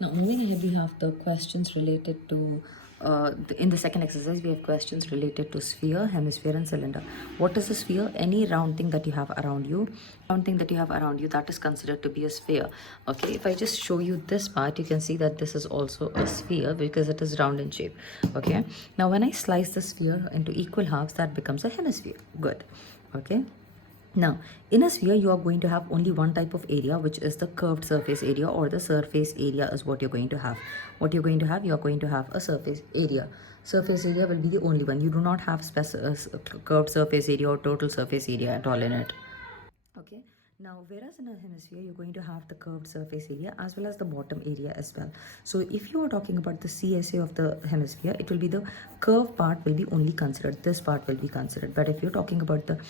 Now, moving ahead, we have the questions related to, in the second exercise, we have questions related to sphere, hemisphere, and cylinder. What is a sphere? Any round thing that you have around you. Round thing that you have around you, that is considered to be a sphere. Okay, if I just show you this part, you can see that this is also a sphere because it is round in shape. Okay, now when I slice the sphere into equal halves, that becomes a hemisphere. Good. Okay. Now, in a sphere, you are going to have only one type of area, which is the curved surface area, or the surface area is what you're going to have. What you're going to have, you're going to have a surface area. Surface area will be the only one. You do not have curved surface area or total surface area at all in it. Okay. Now, whereas in a hemisphere, you're going to have the curved surface area as well as the bottom area as well. So if you are talking about the CSA of the hemisphere, it will be the curved part will be only considered. This part will be considered. But if you're talking about the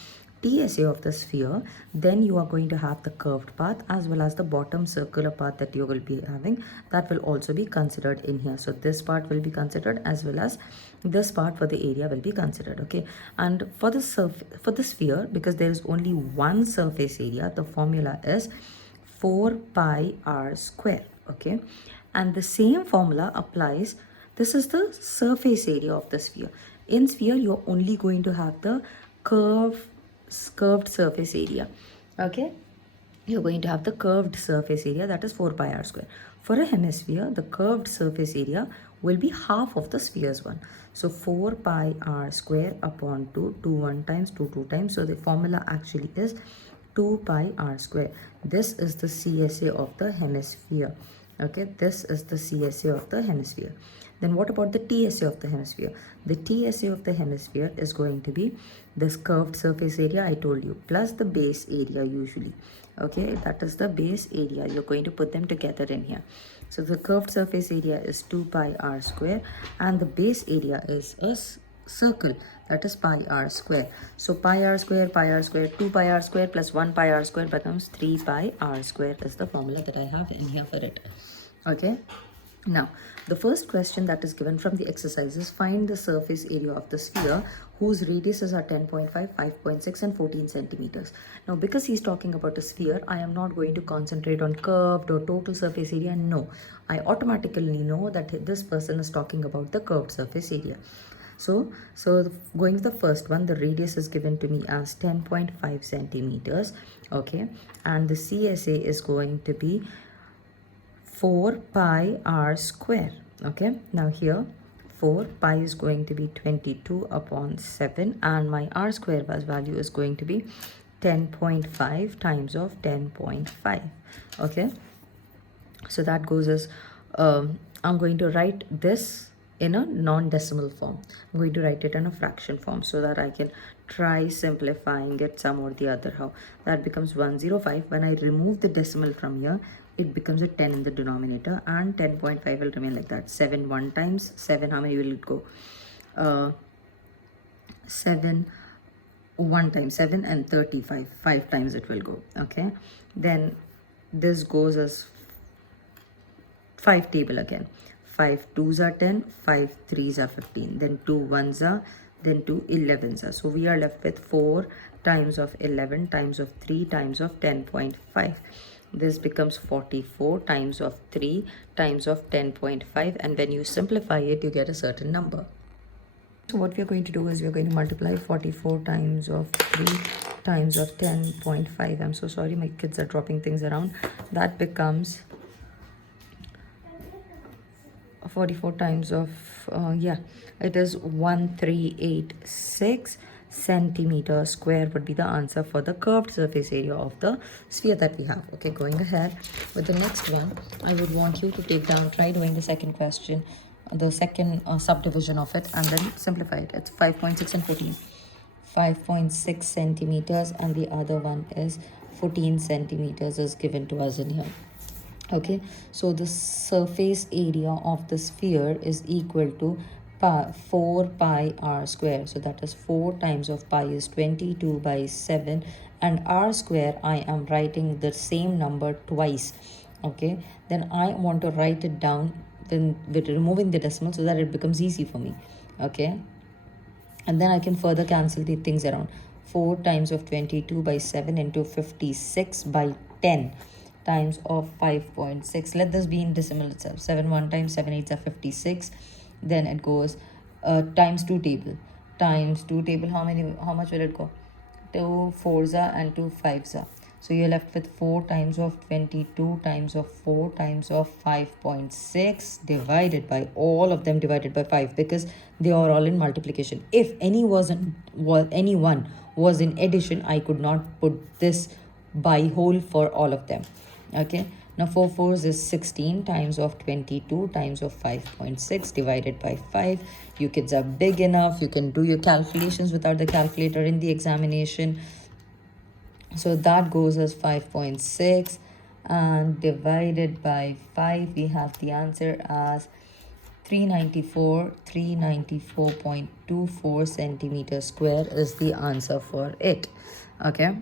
TSA of the sphere, then you are going to have the curved path as well as the bottom circular path that you will be having. That will also be considered in here. So this part will be considered as well as this part for the area will be considered. Okay, and for the for the sphere, because there is only one surface area, the formula is 4 pi r square. Okay, and the same formula applies. This is the surface area of the sphere. In sphere, you're only going to have the curved surface area. Okay, you're going to have the curved surface area, that is 4 pi r square. For a hemisphere, the curved surface area will be half of the sphere's one. So 4 pi r square upon 2, 2 1 times, 2 2 times. So the formula actually is 2 pi r square. This is the CSA of the hemisphere. Okay, this is the CSA of the hemisphere. Then what about the TSA of the hemisphere? The TSA of the hemisphere is going to be this curved surface area I told you plus the base area usually. Okay, that is the base area. You're going to put them together in here. So the curved surface area is 2 pi r square and the base area is a circle, that is pi r square. So pi r square, 2 pi r square plus 1 pi r square becomes 3 pi r square is the formula that I have in here for it. Okay. Now, the first question that is given from the exercise is find the surface area of the sphere whose radiuses are 10.5, 5.6 and 14 centimeters. Now, because he's talking about a sphere, I am not going to concentrate on curved or total surface area. No, I automatically know that this person is talking about the curved surface area. So going to the first one, the radius is given to me as 10.5 centimeters. Okay, and the CSA is going to be 4 pi r square. Okay, now here 4 pi is going to be 22 upon 7 and my r square value is going to be 10.5 times of 10.5. Okay, so that goes as I'm going to write this in a non-decimal form. I'm going to write it in a fraction form so that I can try simplifying it some or the other. How that becomes 105. When I remove the decimal from here, it becomes a 10 in the denominator and 10.5 will remain like that. 7 1 times 7, how many will it go? 7 1 times 7 and 35, 5 times it will go. Okay, then this goes as 5 table again. 5 2s are 10, 5 3s are 15, then 2 1s are, then 2 11s are. So we are left with 4 times of 11 times of 3 times of 10.5. This becomes 44 times of 3 times of 10.5, and when you simplify it, you get a certain number. So what we are going to do is we are going to multiply 44 times of 3 times of 10.5. I'm so sorry, my kids are dropping things around. That becomes 44 times of it is 1386 centimeter square would be the answer for the curved surface area of the sphere that we have. Okay, going ahead with the next one, I would want you to try doing the second question, the second subdivision of it, and then simplify it. It's 5.6 and 14. 5.6 centimeters and the other one is 14 centimeters is given to us in here. Okay, so the surface area of the sphere is equal to 4 pi r square. So that is 4 times of pi is 22 by 7 and r square I am writing the same number twice. Okay, then I want to write it down with removing the decimal so that it becomes easy for me. Okay, and then I can further cancel the things around. 4 times of 22 by 7 into 56 by 10 times of 5.6. Let this be in decimal itself. 7 1 times 7 8 are 56. Then it goes times 2 table. Times 2 table, how much will it go? 2 4s are and 2 5s are. So you're left with 4 times of 22 times of 4 times of 5.6 divided by all of them divided by 5, because they are all in multiplication. If anyone was in addition, I could not put this by whole for all of them. Okay, now 4 4s is 16 times of 22 times of 5.6 divided by 5. You kids are big enough, you can do your calculations without the calculator in the examination. So that goes as 5.6, and divided by 5, we have the answer as 394.24 centimeters square is the answer for it. Okay,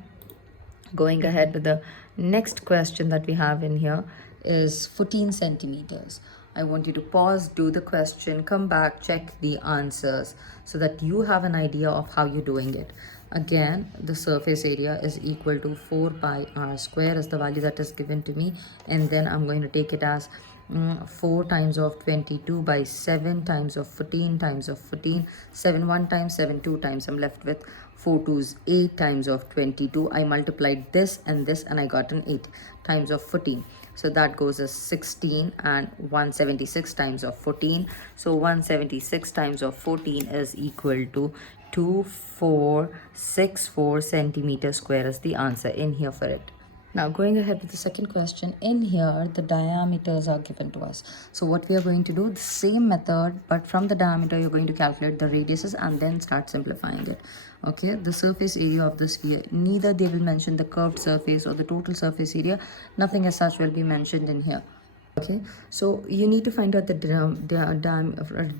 going ahead with the next question that we have in here is 14 centimeters. I want you to pause, do the question, come back, check the answers so that you have an idea of how you're doing it. Again, the surface area is equal to 4 pi r square is the value that is given to me, and then I'm going to take it as 4 times of 22 by 7 times of 14 times of 14, 7 1 times, 7 2 times. I'm left with 4 2s, 8 times of 22. I multiplied this and I got an 8 times of 14. So that goes as 16, and 176 times of 14. So 176 times of 14 is equal to 2464 centimeters square is the answer in here for it. Now going ahead with the second question, in here the diameters are given to us. So what we are going to do, the same method, but from the diameter you're going to calculate the radiuses and then start simplifying it. Okay, the surface area of the sphere, neither they will mention the curved surface or the total surface area, nothing as such will be mentioned in here. Okay, so you need to find out the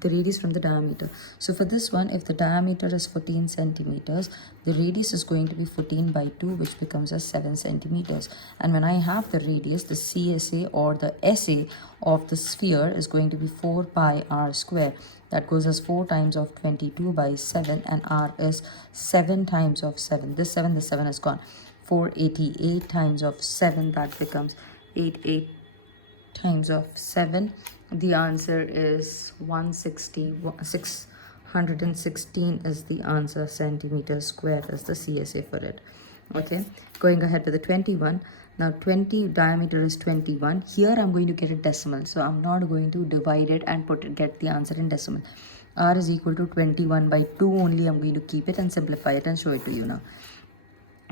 radius from the diameter. So for this one, if the diameter is 14 centimeters, the radius is going to be 14 by 2, which becomes as 7 centimeters. And when I have the radius, the CSA or the SA of the sphere is going to be 4 pi r square. That goes as 4 times of 22 by 7, and r is 7 times of 7. This 7 is gone. 488 times of 7, that becomes 88 times of 7. The answer is 616 is the answer centimeters square is the CSA for it. Okay, going ahead with the 21. Now 20 diameter is 21. Here I'm going to get a decimal, so I'm not going to divide it and get the answer in decimal. R is equal to 21 by 2 only. I'm going to keep it and simplify it and show it to you now.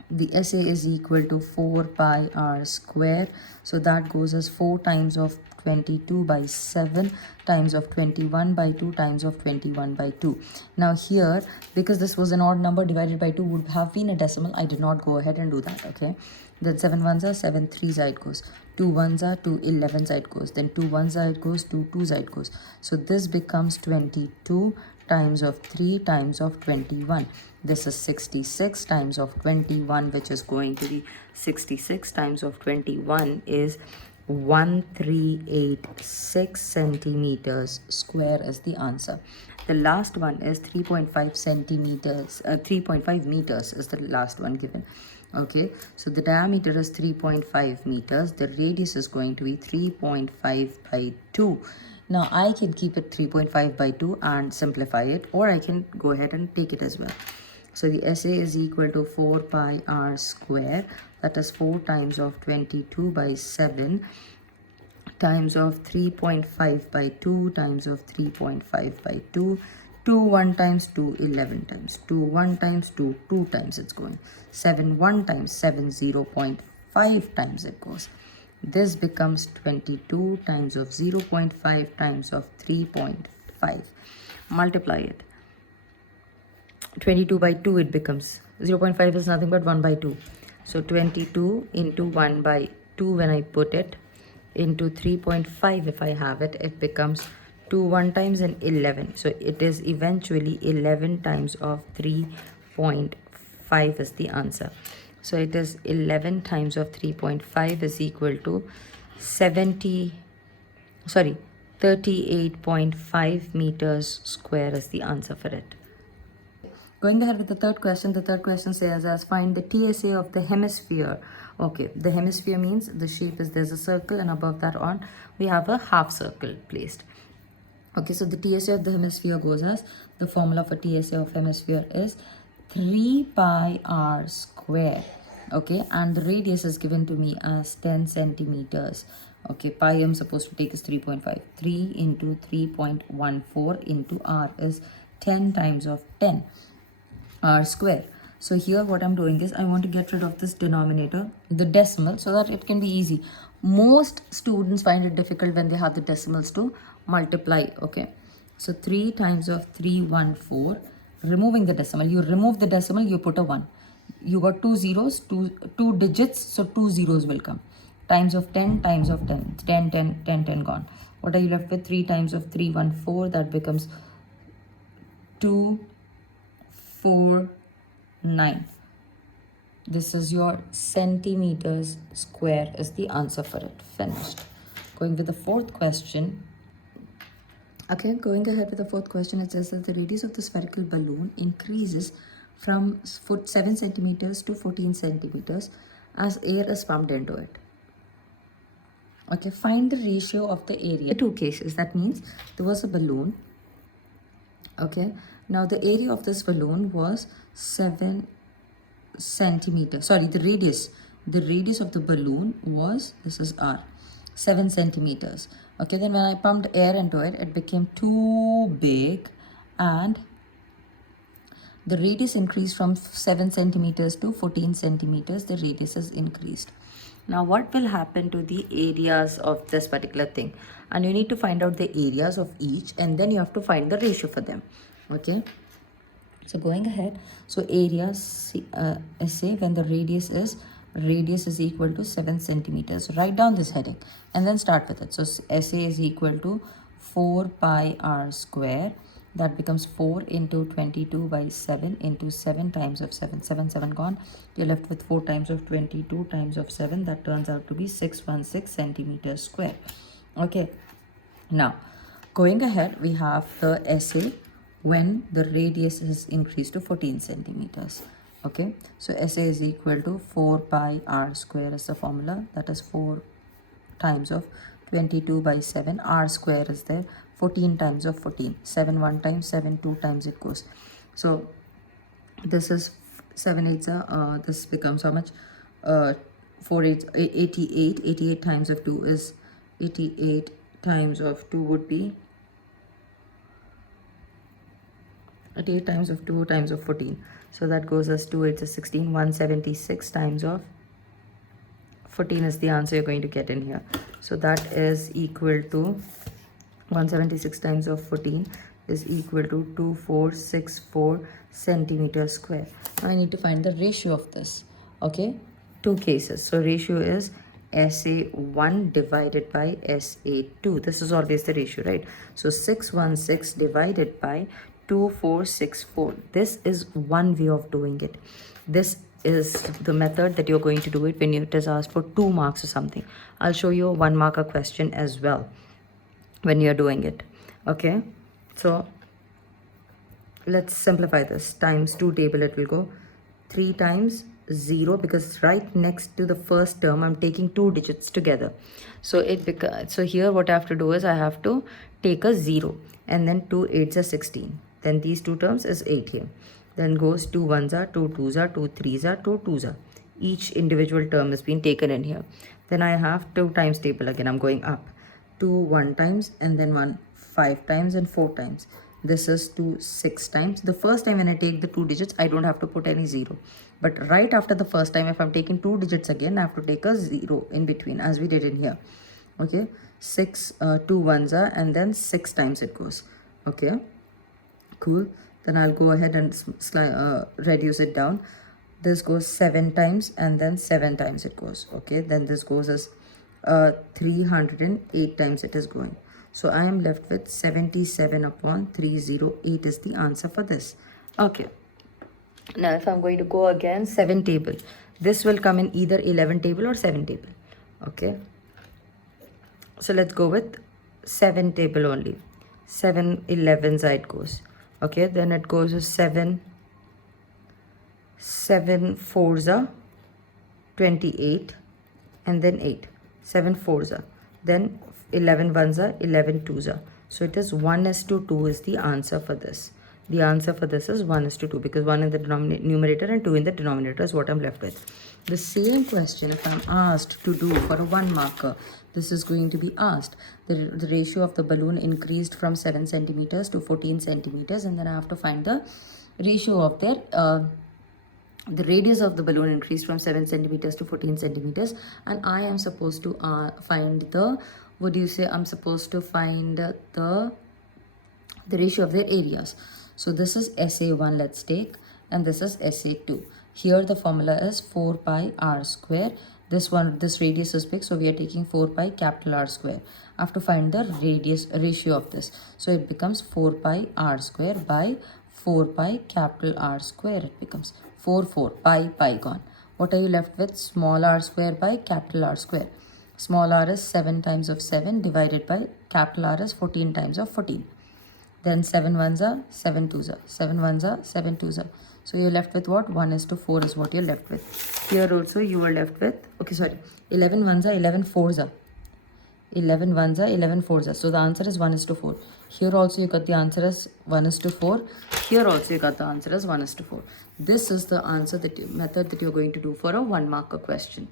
The SA is equal to 4 pi r square. So that goes as 4 times of 22 by 7 times of 21 by 2 times of 21 by 2. Now here, because this was an odd number, divided by 2 would have been a decimal. I did not go ahead and do that. Okay, then 7 1s are 7 3s it goes, 2 1s are 2 11s it goes, then 2 1s it goes, 2 2s it goes. So this becomes 22 times of 3 times of 21. This is 66 times of 21, which is going to be 66 times of 21 is 1386 centimeters square is the answer. The last one is 3.5 centimeters, 3.5 meters is the last one given. Okay, so the diameter is 3.5 meters. The radius is going to be 3.5 by 2. Now I can keep it 3.5 by 2 and simplify it, or I can go ahead and take it as well. So the SA is equal to 4 pi r square, that is 4 times of 22 by 7 times of 3.5 by 2 times of 3.5 by 2. 2 1 times 2 11 times, 2 1 times 2 2 times it's going, 7 1 times 7 0.5 times it goes. This becomes 22 times of 0.5 times of 3.5. Multiply it. 22 by 2 it becomes. 0.5 is nothing but 1 by 2. So 22 into 1 by 2 when I put it into 3.5 if I have it, it becomes 2 1 times and 11. So it is eventually 11 times of 3.5 is the answer. So it is 11 times of 3.5 is equal to 38.5 meters square is the answer for it. Going ahead with the third question says as find the TSA of the hemisphere Okay, the hemisphere means the shape is there's a circle, and above that on we have a half circle placed. Okay, so the TSA of the hemisphere goes as, the formula for TSA of hemisphere is 3 pi r square. Okay, and the radius is given to me as 10 centimeters. Okay, pi I'm supposed to take is 3.5. 3 into 3.14 into r is 10 times of 10 r square. So here what I'm doing is I want to get rid of this denominator, the decimal, so that it can be easy. Most students find it difficult when they have the decimals to multiply. Okay, so 3 times of 314, removing the decimal, you remove the decimal, you put a 1. You got two zeros, two digits, so 2 zeros will come. Times of 10, times of 10, 10, 10, 10, 10 gone. What are you left with? 3 times of 314, that becomes 2, 4, 9. This is your centimeters square is the answer for it. Finished. Going with the fourth question. Okay, going ahead with the fourth question, it says that the radius of the spherical balloon increases from 7 centimeters to 14 centimeters as air is pumped into it. Okay, find the ratio of the area. Two cases, that means there was a balloon. Okay, now the area of this balloon was 7 centimeters. Sorry, the radius of the balloon was, this is r, 7 centimeters. Okay, then when I pumped air into it, it became too big, and the radius increased from 7 centimeters to 14 centimeters. The radius is increased. Now what will happen to the areas of this particular thing? And you need to find out the areas of each, and then you have to find the ratio for them. Okay, so going ahead, so area SA, when the radius is equal to 7 centimeters. Write down this heading and then start with it. So SA is equal to 4 pi r square. That becomes 4 into 22 by 7 into 7 times of 7. 7, 7 gone. You're left with 4 times of 22 times of 7. That turns out to be 616 centimeters square. Okay. Now, going ahead, we have the SA when the radius is increased to 14 centimeters. Okay. So SA is equal to 4 pi r square is the formula. That is 4 times of 22 by 7. R square is there. 14 times of 14. 7 one time, 7 two times it goes. So this is 7 8s this becomes how much? 4 8 88. 88 times of 2 is 88 times of 2 would be 88 times of 2 times of 14. So that goes as 2 8 is 16. 176 times of 14 is the answer you're going to get in here. So that is equal to 176 times of 14 is equal to 2464 centimeters square. Now I need to find the ratio of this. Okay, two cases. So ratio is SA1 divided by SA2. This is always the ratio, right? So 616 divided by 2464. This is one way of doing it. This is the method that you're going to do it when it is asked for 2 marks or something. I'll show you a 1 marker question as well when you're doing it. Okay, so let's simplify this. Times 2 table, it will go 3 times 0, because right next to the first term I'm taking 2 digits together. So so here what I have to do is I have to take a 0, and then 2 8s are 16. Then these 2 terms is 8 here. Then goes 2 1s are, 2 2s are, 2 3s are, 2 2s are. Each individual term has been taken in here. Then I have 2 times table again. I'm going up. 2 1 times, and then 1 5 times, and 4 times. This is 2 6 times. The first time when I take the 2 digits, I don't have to put any 0. But right after the first time, if I'm taking 2 digits again, I have to take a 0 in between, as we did in here. Okay, 6 2 1s are, and then 6 times it goes. Okay, cool. Then I'll go ahead and reduce it down. This goes 7 times, and then 7 times it goes. Okay, then this goes as 308 times it is going. So I am left with 77 upon 308 is the answer for this. Okay, now if I'm going to go again 7 table, this will come in either 11 table or 7 table. Okay, so let's go with 7 table only. 7 11 side goes. Okay, then it goes as 7 4s are 28, and then 8. 7 fours are. Then 11 ones are, 11 twos are. So it is 1:2 is the answer for this. The answer for this is 1:2 because 1 in the numerator and 2 in the denominator is what I'm left with. The same question, if I'm asked to do for a 1 marker, this is going to be asked. The ratio of the balloon increased from 7 centimeters to 14 centimeters, and then I have to find the ratio of their the radius of the balloon increased from 7 centimeters to 14 centimeters, and I am supposed to find the, what do you say, I'm supposed to find the ratio of their areas. So this is SA1, let's take, and this is SA2. Here the formula is 4 pi r square. This radius is big, so we are taking 4 pi capital R square. I have to find the ratio of this. So it becomes 4 pi r square by 4 pi capital R square. It becomes 4 pi gone. What are you left with? Small r square by capital R square. Small r is 7 times of 7 divided by capital R is 14 times of 14. Then 7 ones are, 7 twos are. 7 ones are, 7 twos are. So you're left with what? 1:4 is what you're left with. Here also you were left with, 11 ones are, 11 fours are. 11 ones are, 11 fours are. So the answer is 1:4. Here also you got the answer as 1:4. Here also you got the answer as 1:4. This is the answer method that you're going to do for a 1 marker question.